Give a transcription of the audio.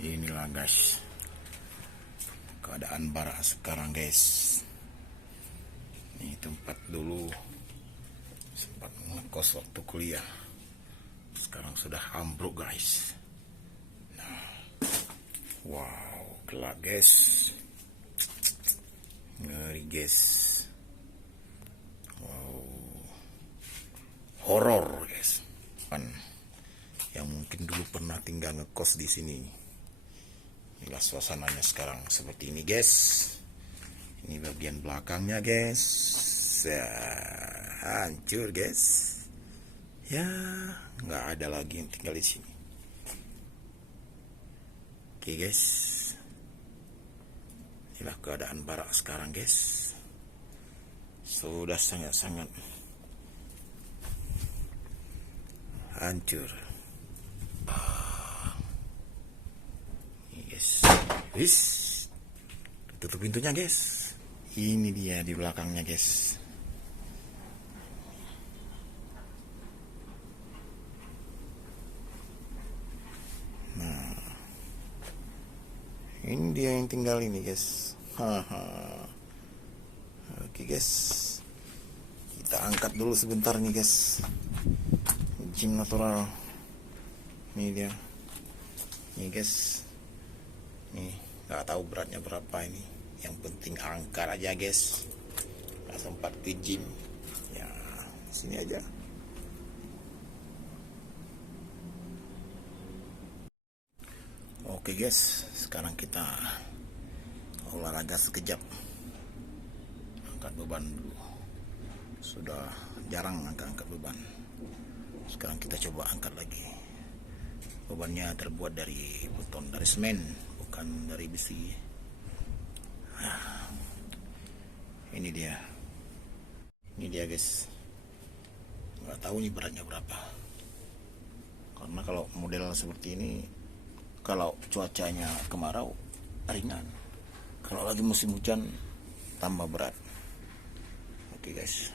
Inilah guys keadaan Bara sekarang guys. Ini tempat dulu sempat ngekos waktu kuliah, sekarang sudah ambruk guys. Nah, wow, gelap guys, ngeri guys, wow, horor guys. Yang mungkin dulu pernah tinggal ngekos di sini. Inilah suasananya sekarang seperti ini guys. Ini bagian belakangnya guys. Ya, hancur guys. Ya, nggak ada lagi yang tinggal di sini. Oke guys. Inilah keadaan Bara sekarang guys. Sudah sangat-sangat hancur. Wis, tutup pintunya guys. Ini dia di belakangnya guys. Nah, ini dia yang tinggal ini guys. Haha. Oke guys, kita angkat dulu sebentar nih guys. Gym natural. Ini dia. Nih guys. Nih, nggak tahu beratnya berapa ini. Yang penting angkat aja guys. Nggak sempat ke gym. Ya, sini aja. Oke guys, sekarang kita olahraga sekejap. Angkat beban dulu. Sudah jarang angkat beban. Sekarang kita coba angkat lagi. Bebannya terbuat dari beton, dari semen, bukan dari besi. Nah, ini dia guys. Nggak tahu nih beratnya berapa, karena kalau model seperti ini, kalau cuacanya kemarau ringan, kalau lagi musim hujan tambah berat. Oke guys.